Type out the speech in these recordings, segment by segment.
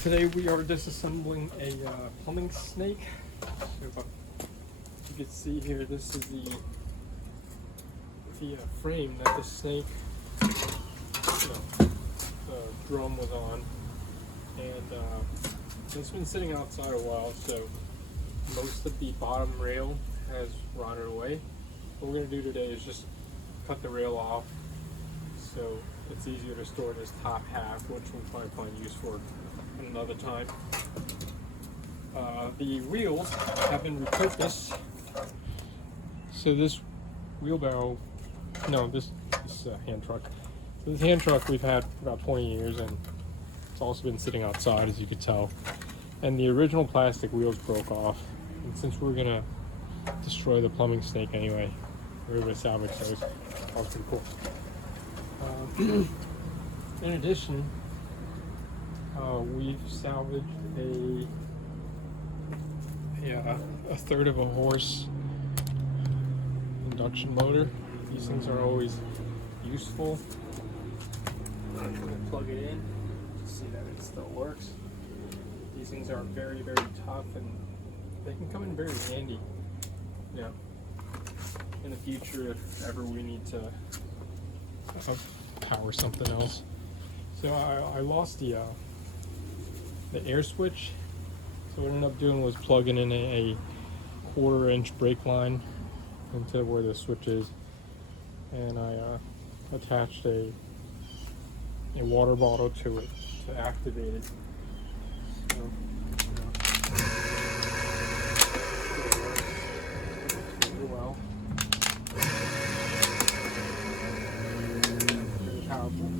Today we are disassembling a plumbing snake. So you can see here, this is the frame that the snake, the drum was on, and it's been sitting outside a while, so most of the bottom rail has rotted away. What we're going to do today is just cut the rail off so it's easier to store this top half, which we'll probably find use for another time. The wheels have been repurposed. So this wheelbarrow, this is a hand truck. So this hand truck we've had for about 20 years, and it's also been sitting outside, as you could tell. And the original plastic wheels broke off. And since we're gonna destroy the plumbing snake anyway, we're gonna salvage those. That was pretty cool. In addition, we've salvaged a third of a horse induction motor. These things are always useful. I'm going to plug it in to see that it still works. These things are very, very tough, and they can come in very handy, in the future if ever we need to power something else. So I lost the air switch. So what I ended up doing was plugging in a 1/4 inch brake line into where the switch is, and I attached a water bottle to it to activate it. So, really well. Very powerful.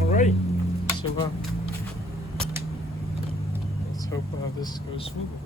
Alright, so let's hope this goes smoothly.